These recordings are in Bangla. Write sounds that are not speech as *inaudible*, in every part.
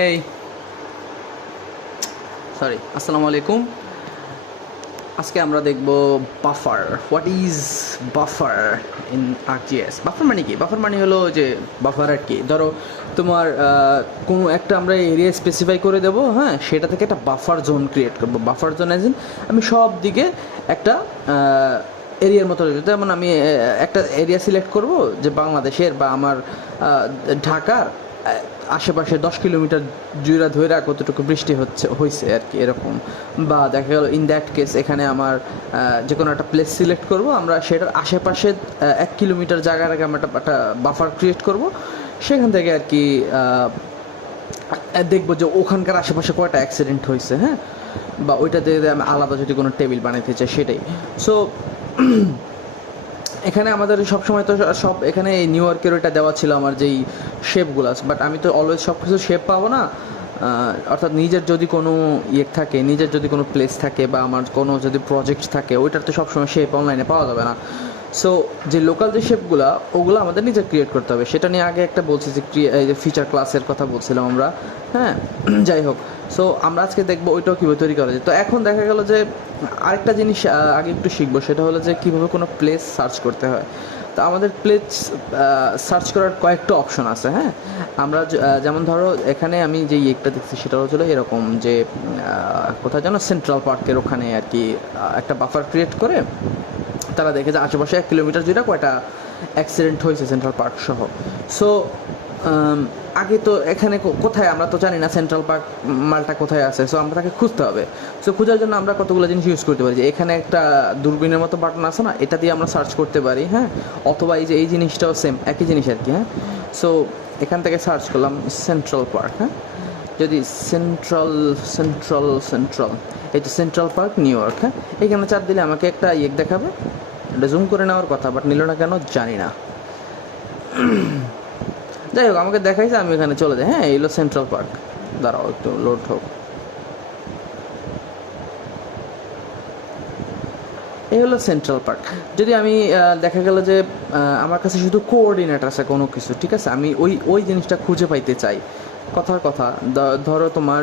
এই সরি আসসালামু আলাইকুম আজকে আমরা দেখব buffer what is buffer in ArcGIS buffer মানে কি? বাফার মানে হলো যে বাফার আর কি। ধরো, তোমার কোনো একটা আমরা এরিয়া স্পেসিফাই করে দেব হ্যাঁ? সেটা থেকে একটা বাফার জোন ক্রিয়েট করব। বাফার জোন এজ আমি সব দিকে একটা এরিয়ার মতো যেমন আমি একটা এরিয়া সিলেক্ট করব যে বাংলাদেশের বা আমার ঢাকার আশেপাশে দশ কিলোমিটার জুড়া ধইরা কতটুকু বৃষ্টি হচ্ছে হয়েছে আর কি, এরকম। বা দেখা গেল ইন দ্যাট কেস এখানে আমার যে কোনো একটা প্লেস সিলেক্ট করব, আমরা সেটার আশেপাশে এক কিলোমিটার জায়গার আগে আমরা একটা- বাফার ক্রিয়েট করব। সেখান থেকে আর কি দেখব যে ওখানকার আশেপাশে কয়টা অ্যাক্সিডেন্ট হয়েছে হ্যাঁ? বা ওইটা দিয়ে আমি আলাদা যদি কোনো টেবিল বানাইতে চাই, সেটাই। সো এখানে আমাদের সবসময় তো সব এখানে এই নিউ ইয়র্কের ওইটা দেওয়া ছিল আমার যেই শেপগুলো বাট আমি তো অলওয়েজ সব কিছু শেপ পাবো না। অর্থাৎ নিজের যদি কোনো ইয়ে থাকে, নিজের যদি কোনো প্লেস থাকে বা আমার কোনো যদি প্রজেক্ট থাকে, ওইটার তো সবসময় শেপ অনলাইনে পাওয়া যাবে না। সো যে লোকাল যে শেপগুলো ওগুলো আমাদের নিজে ক্রিয়েট করতে হবে। সেটা নিয়ে আগে একটা বলছি যে যে ফিচার ক্লাসের কথা বলছিলাম আমরা। হ্যাঁ *clears throat* যাই হোক। সো আমরা আজকে দেখব ওইটাও কীভাবে তৈরি করা যায়। তো এখন দেখা গেল যে আরেকটা জিনিস আগে একটু শিখব। সেটা হলো যে কীভাবে কোনো প্লেস সার্চ করতে হয়। তো আমাদের প্লেস সার্চ করার কয়েকটা অপশন আছে হ্যাঁ? আমরা যেমন ধরো, এখানে আমি যে ইয়েটা দেখছি সেটা হচ্ছিল এরকম যে কোথায় যেন সেন্ট্রাল পার্কের ওখানে আর কি একটা বাফার ক্রিয়েট করে তারা দেখে যে আশেপাশে এক কিলোমিটার জুড়ে কয়টা অ্যাক্সিডেন্ট হয়েছে সেন্ট্রাল পার্ক সহ। সো আগে তো এখানে কোথায় আমরা তো জানি না সেন্ট্রাল পার্ক মালটা কোথায় আছে সো আমরা তাকে খুঁজতে হবে। সো খোঁজার জন্য আমরা কতগুলো জিনিস ইউজ করতে পারি যে এখানে একটা দূরবীনের মতো বাটন আছে না, এটা দিয়ে আমরা সার্চ করতে পারি হ্যাঁ? অথবা এই যে, এই জিনিসটাও সেম একই জিনিস আর কি হ্যাঁ? সো এখান থেকে সার্চ করলাম সেন্ট্রাল পার্ক হ্যাঁ? যদি সেন্ট্রাল সেন্ট্রাল সেন্ট্রাল যে সেন্ট্রাল পার্ক নিউ ইয়র্ক হ্যাঁ? এখানে চাপ দিলে আমাকে একটা ইয়ে দেখাবে। এটা জুম করে নেওয়ার কথা বাট নিল না কেন জানি না। *clears throat* যাই হোক, আমাকে দেখাইছে, আমি এখানে চলে যাই। হ্যাঁ এলো সেন্ট্রাল পার্ক দাঁড়াও, একটু লোড হোক। এই হলো সেন্ট্রাল পার্ক যদি আমি দেখা গেল যে আমার কাছে শুধু কোঅর্ডিনেট আছে কোনো কিছু, ঠিক আছে? আমি ওই ওই জিনিসটা খুঁজে পাইতে চাই। কথার কথা ধরো তোমার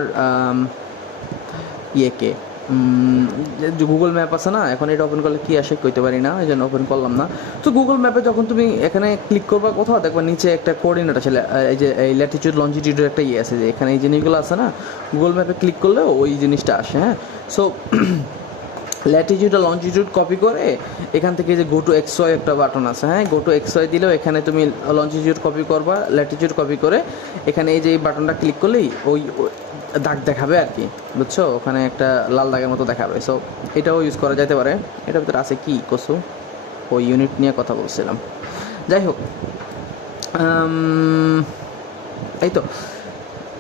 আম, যে গুগল ম্যাপ আছে না এখন এটা ওপেন করলে কী আসে কইতে পারি না এই জন্য ওপেন করলাম না। তো গুগল ম্যাপে যখন তুমি এখানে ক্লিক করবা কোথাও দেখবা নিচে একটা কোঅর্ডিনেট আছে এই যে এই ল্যাটিটিউড লঞ্জিটিউডের একটা ইয়ে আছে যে এখানে এই জিনিসগুলো আছে না গুগল ম্যাপে ক্লিক করলেও ওই জিনিসটা আসে হ্যাঁ? সো ল্যাটিটিউড *clears throat* আর লঞ্জিটিউড কপি করে এখান থেকে যে গো টু এক্স ওয়াই একটা বাটন আছে হ্যাঁ? গো টু এক্স ওয়াই দিলেও এখানে তুমি লঞ্জিটিউড কপি করবা ল্যাটিটিউড কপি করে এখানে এই যে এই বাটনটা ক্লিক করলেই ওই দাগ দেখাবে আর কি, বুঝছ? ওখানে একটা লাল দাগের মতো দেখাবে। সো এটাও ইউজ করা যেতে পারে। এটার ভিতরে আছে কি, কসু? ওই ইউনিট নিয়ে কথা বলছিলাম। যাই হোক এই তো।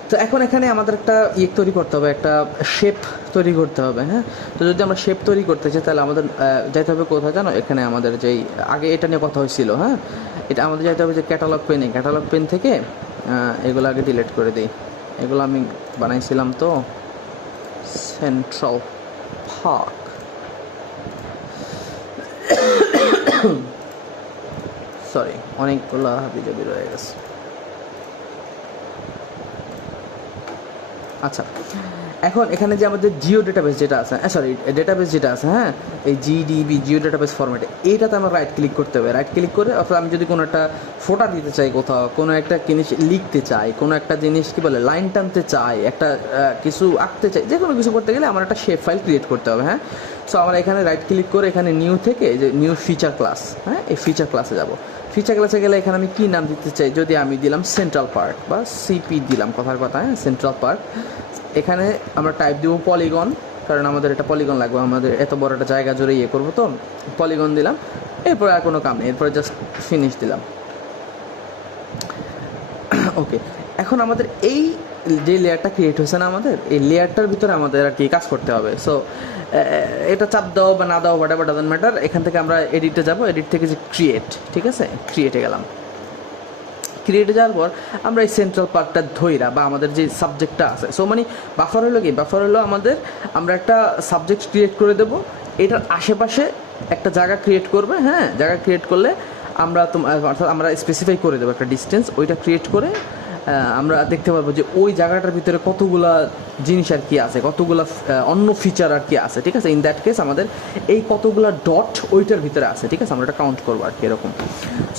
তো এখন এখানে আমাদের একটা ইয়ে তৈরি করতে হবে, একটা শেপ তৈরি করতে হবে হ্যাঁ? তো যদি আমরা শেপ তৈরি করতে চাই, তাহলে আমাদের যাইতে হবে কোথায় জানো? এখানে আমাদের যেই, আগে এটা নিয়ে কথা হয়েছিল হ্যাঁ? এটা আমাদের যাইতে হবে যে ক্যাটালগ পেনে ক্যাটালগ পেন থেকে এগুলো আগে ডিলেট করে দিই। এগুলো আমি বানাইছিলাম তো সেন্ট্রাল পার্ক সরি অনেকগুলো হাবিজাবি রয়ে গেছে। আচ্ছা। এখন এখানে যে আমাদের জিও ডেটাবেস যেটা আছে হ্যাঁ সরি ডেটাবেস যেটা আছে হ্যাঁ এই জিডিবি জিও ডেটাবেস ফরম্যাটে এইটাতে আমার রাইট ক্লিক করতে হবে। রাইট ক্লিক করে অর্থাৎ আমি যদি কোনো একটা ফোটা দিতে চাই কোথাও, কোনো একটা জিনিস লিখতে চাই, কোনো একটা জিনিস কি বলে, লাইন টানতে চাই, একটা কিছু আঁকতে চাই, যে কোনো কিছু করতে গেলে আমার একটা শেপ ফাইল ক্রিয়েট করতে হবে হ্যাঁ। সো আমরা এখানে রাইট ক্লিক করে এখানে নিউ থেকে, যে নিউ ফিচার ক্লাস হ্যাঁ এই ফিচার ক্লাসে যাব। ফিচার ক্লাসে গেলে এখানে আমি কি নাম দিতে চাই? যদি আমি দিলাম সেন্ট্রাল পার্ক বা সিপি দিলাম, কথার কথা হ্যাঁ? সেন্ট্রাল পার্ক এখানে আমরা টাইপ দিব পলিগন কারণ আমাদের এটা পলিগন লাগবে। আমাদের এত বড় একটা জায়গা জুড়ে ইয়ে করব তো। পলিগন দিলাম। এরপরে আর কোনো কাম নেই। এরপরে জাস্ট ফিনিশ দিলাম। *clears throat* ওকে এখন আমাদের এই যে লেয়ারটা ক্রিয়েট হয়েছে না আমাদের, এই লেয়ারটার ভিতরে আমাদের আর কি কাজ করতে হবে। সো এটা চাপ দাও বা না দাও হোয়াট এভার ডাজেন্ট ম্যাটার এখান থেকে আমরা এডিটে যাব। এডিট থেকে যে ক্রিয়েট ঠিক আছে? ক্রিয়েটে গেলাম। ক্রিয়েটে যাওয়ার পর আমরা এই সেন্ট্রাল পার্কটা ধইরা বা আমাদের যে সাবজেক্টটা আছে সো মানে বাফার হলো কি? বাফার হলো আমাদের, আমরা একটা সাবজেক্ট ক্রিয়েট করে দেব। এটার আশেপাশে একটা জায়গা ক্রিয়েট করবে হ্যাঁ? জায়গা ক্রিয়েট করলে আমরা তোমার অর্থাৎ আমরা স্পেসিফাই করে দেবো একটা ডিস্টেন্স ওইটা ক্রিয়েট করে আমরা দেখতে পারব যে ওই জায়গাটার ভিতরে কতগুলা জিনিস আর কি আছে, কতগুলা অন্য ফিচার আর কি আছে, ঠিক আছে? ইন দ্যাট কেস আমাদের এই কতগুলা ডট ওইটার ভিতরে আছে, ঠিক আছে? আমরা এটা কাউন্ট করব আর কি, এরকম।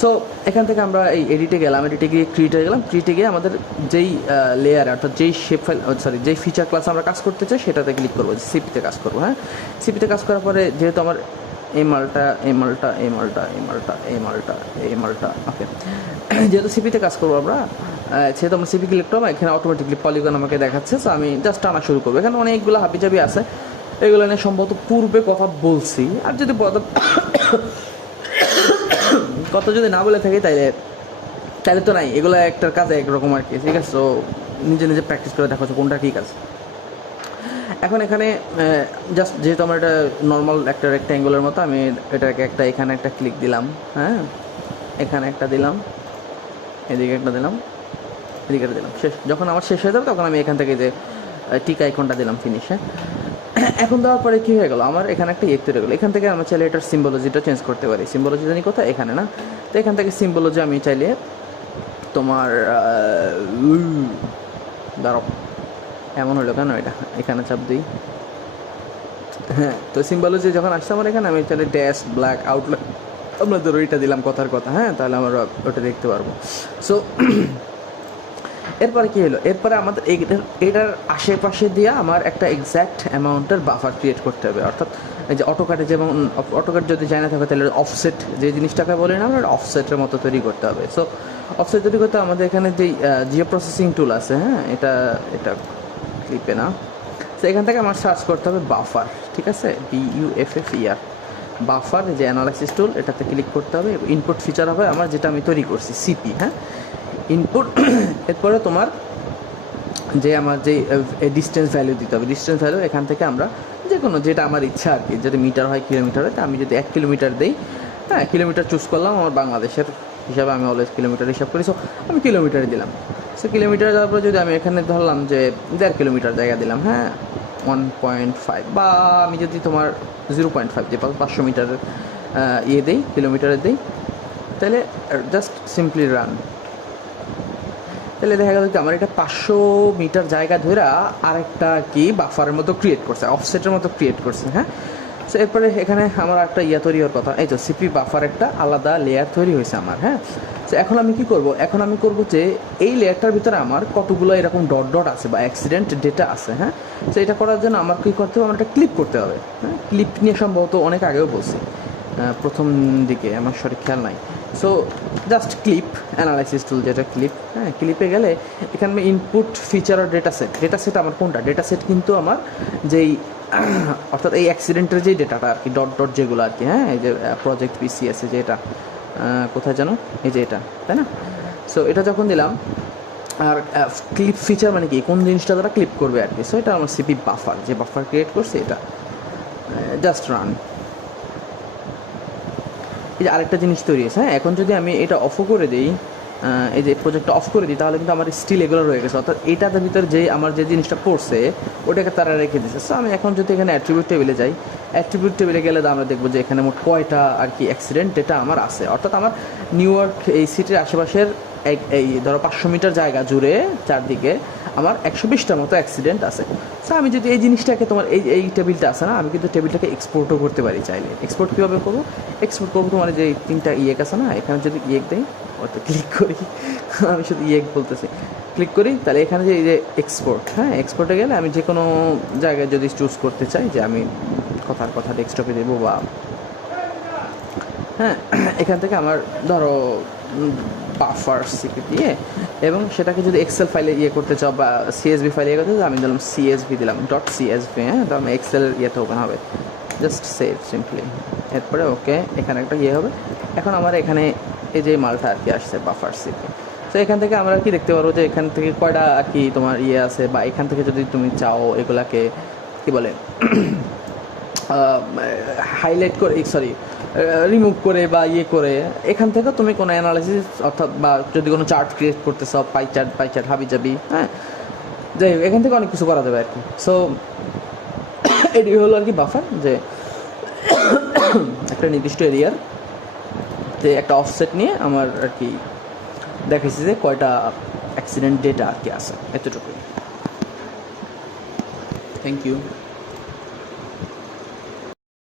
সো এখান থেকে আমরা এই এডিটে গেলাম এডিটে গিয়ে ক্রিয়েটে গেলাম। ক্রিয়েটে গিয়ে আমাদের যেই লেয়ার অর্থাৎ যেই শেপ ফাইল সরি যেই ফিচার ক্লাস আমরা কাজ করতে চাই, সেটাতে ক্লিক করব সিপিতে কাজ করব হ্যাঁ? সিপিতে কাজ করার পরে যেহেতু আমার এই মালটা এই মালটা এই মালটা এই মালটা এই মালটা এই মালটা ওকে যেহেতু সিপিতে কাজ করব আমরা সেহেতু আমরা সিপি ক্লিক করব, এখানে অটোমেটিকলি পলিগন আমাকে দেখাচ্ছে তো আমি জাস্ট টানা শুরু করব। এখানে অনেকগুলো হাবিজাবি আছে, এগুলো নিয়ে সম্ভবত পূর্বে কথা বলছি, আর যদি কথা যদি না বলে থাকি, তাইলে তাহলে তো নাই, এগুলো একটার কাজ একরকম আর কি, ঠিক আছে? তো নিজে নিজে প্র্যাকটিস করে দেখো কোনটা কী কাজ। এখন এখানে জাস্ট যেহেতু আমার এটা নর্মাল একটা রেক্ট্যাঙ্গুলার মতো, আমি এটাকে একটা, এখানে একটা ক্লিক দিলাম হ্যাঁ? এখানে একটা দিলাম, এদিকে একটা দিলাম, এদিকে একটা দিলাম, শেষ। যখন আমার শেষ হয়ে যাবে, তখন আমি এখান থেকে যে টিক আইকনটা দিলাম ফিনিশে এখন দেওয়ার পরে কী হয়ে গেল? আমার এখানে একটা ইয়ে তৈরি গেলো। এখান থেকে আমি চাইলে এটার সিম্বোলজিটা চেঞ্জ করতে পারি। সিম্বলজি জানি কোথায়? এখানে, না? তো এখান থেকে সিম্বোলজি আমি চাইলে তোমার দাঁড়াও। এমন হলো কেন এটা? এখানে চাপ দিই। হ্যাঁ তো সিম্বলজি যখন আসছে আমার এখানে, আমি তাহলে ড্যাশ ব্ল্যাক আউটলাইন আমরা ধরো এটা দিলাম কথার কথা হ্যাঁ তাহলে আমরা ওটা দেখতে পারব। সো এরপরে কি হলো? এরপরে আমাদের এইটার এটার আশেপাশে দিয়ে আমার একটা এক্স্যাক্ট অ্যামাউন্টের বাফার ক্রিয়েট করতে হবে। অর্থাৎ এই যে অটোকাটে যেমন অটোকাট যদি জানা থাকে, তাহলে অফসেট যে জিনিসটাকে বলি না, আমরা অফসেটের মতো তৈরি করতে হবে। সো অফসেট তৈরি করতে আমাদের এখানে যে জিও প্রসেসিং টুল আছে হ্যাঁ এটা এটা ক্লিপে না। তো এখান থেকে আমার সার্চ করতে হবে বাফার ঠিক আছে? বি ইউ এফ এফ ইয়ার বাফার যে অ্যানালাইসিস টুল এটাতে ক্লিক করতে হবে। ইনপুট ফিচার হবে আমার, যেটা আমি তৈরি করছি সিপি হ্যাঁ? ইনপুট *coughs* এরপরে তোমার যে আমার যে ডিস্টেন্স ভ্যালু দিতে হবে। ডিস্টেন্স ভ্যালু এখান থেকে আমরা যে কোনো যেটা আমার ইচ্ছা আর কি যেটা মিটার হয় কিলোমিটার হয়, তা আমি যদি এক কিলোমিটার দিই হ্যাঁ কিলোমিটার চুজ করলাম, আমার বাংলাদেশের হিসাবে আমি অলওয়েজ কিলোমিটার হিসাব করি। সো আমি কিলোমিটারে দিলাম। সো কিলোমিটার যাওয়ার পরে যদি আমি এখানে ধরলাম যে দেড় কিলোমিটার জায়গা দিলাম হ্যাঁ ওয়ান পয়েন্ট ফাইভ বা আমি যদি তোমার জিরো পয়েন্ট ফাইভ যে পাঁচশো মিটারের ইয়ে দিই, কিলোমিটারে দিই, তাহলে জাস্ট সিম্পলি রান তাহলে দেখা গেল কি আমার এটা পাঁচশো মিটার জায়গা ধরে আরেকটা কি বাফারের মতো ক্রিয়েট করছে অফসেটের মতো ক্রিয়েট করছে হ্যাঁ? তো এরপরে এখানে আমার একটা ইয়া তৈরি হওয়ার কথা, এই তো সিপি বাফার একটা আলাদা লেয়ার তৈরি হয়েছে আমার হ্যাঁ? তো এখন আমি কি করব? এখন আমি করব যে এই লেয়ারটার ভিতরে আমার কতগুলো এরকম ডট ডট আছে বা অ্যাক্সিডেন্ট ডেটা আছে হ্যাঁ? তো এটা করার জন্য আমার কী করতে হবে? আমার একটা ক্লিপ করতে হবে হ্যাঁ? ক্লিপ নিয়ে সম্ভবত অনেক আগেও বলছি। প্রথম দিকে আমার সঠিক খেয়াল নাই। So just clip analysis tool যেটা ক্লিপ হ্যাঁ? ক্লিপে গেলে এখানে ইনপুট ফিচার আর ডেটা সেট ডেটা সেট আমার কোনটা? ডেটা সেট কিন্তু আমার যেই অর্থাৎ এই অ্যাক্সিডেন্টের যেই ডেটাটা আর কি ডট ডট যেগুলো আর কি হ্যাঁ? এই যে প্রজেক্ট পিসিএস যে এটা আহ, কোথায় যেন? এই যে এটা, তাই না? সো এটা যখন দিলাম, আর ক্লিপ ফিচার মানে কি? কোন জিনিসটা তারা ক্লিপ করবে আর কি? সো এটা আমার সিপি বাফার যে বাফার ক্রিয়েট করছে এটা। জাস্ট রান এই যে আরেকটা জিনিস তৈরি হয়েছে হ্যাঁ? এখন যদি আমি এটা অফও করে দিই এই যে প্রজেক্টটা অফ করে দিই, তাহলে কিন্তু আমার স্টিল এগুলো রয়ে গেছে। অর্থাৎ এটার ভিতর যে আমার যে জিনিসটা পড়ছে, ওটাকে তারা রেখে দিচ্ছে সো আমি এখন যদি এখানে অ্যাট্রিবিউট টেবিলে যাই অ্যাট্রিবিউট টেবিলে গেলে আমরা দেখব যে এখানে মোট কয়টা আর কি অ্যাক্সিডেন্ট এটা আমার আছে। অর্থাৎ আমার নিউ ইয়র্ক এই সিটির আশেপাশের এক- এই ধরো পাঁচশো মিটার জায়গা জুড়ে চারদিকে আমার একশো বিশটার মতো অ্যাক্সিডেন্ট আছে। সো আমি যদি এই জিনিসটাকে তোমার, এই এই টেবিলটা আছে না, আমি কিন্তু টেবিলটাকে এক্সপোর্টও করতে পারি চাইলে। এক্সপোর্ট কীভাবে করব? এক্সপোর্ট করব তোমার যে তিনটা ইয়েক আছে না, এখানে যদি ইয়েক দেই, ওতে ক্লিক করি। *laughs* আমি শুধু ইয়েক বলতেছি। ক্লিক করি, তাহলে এখানে যে, এই যে এক্সপোর্ট হ্যাঁ এক্সপোর্টে গেলে আমি যে কোনো জায়গায় যদি চুজ করতে চাই যে আমি কথার কথা ডেস্কটপে দেবো বা হ্যাঁ *clears throat* এখান থেকে আমার ধরো বাফার সিপি দিয়ে এবং সেটাকে যদি এক্সেল ফাইলে ইয়ে করতে চাও বা সিএসবি ফাইলে ইয়ে করতে চাও, আমি দিলাম সিএসবি দিলাম ডট সিএসবি হ্যাঁ তো আমি এক্সেল ইয়েতে ওপেন হবে। জাস্ট সেভ সিম্পলি এরপরে ওকে এখানে একটা ইয়ে হবে। এখন আমার এখানে এই যে মালটা আর কি আসছে বাফার সিপি তো এখান থেকে আমরা কি দেখতে পারব যে এখান থেকে কয়টা আর কি তোমার ইয়ে আছে বা এখান থেকে যদি তুমি চাও এগুলাকে, কি বলে *clears throat* হাইলাইট করে সরি রিমুভ করে বা ইয়ে করে, এখান থেকে তুমি কোনো অ্যানালাইসিস অর্থাৎ বা যদি কোনো চার্ট ক্রিয়েট করতে চাও পাই চার্ট পাই চার্ট হাবি যাবি হ্যাঁ? যাই এখান থেকে অনেক কিছু করা যাবে আর কি। সো *coughs* এটি হলো আর কি বাফার *coughs* যে একটা নির্দিষ্ট এরিয়ার যে একটা অফসেট নিয়ে আমার আর কি দেখাইছি যে কয়টা অ্যাক্সিডেন্ট ডেটা আর কি আছে, এতটুকুই। Thank you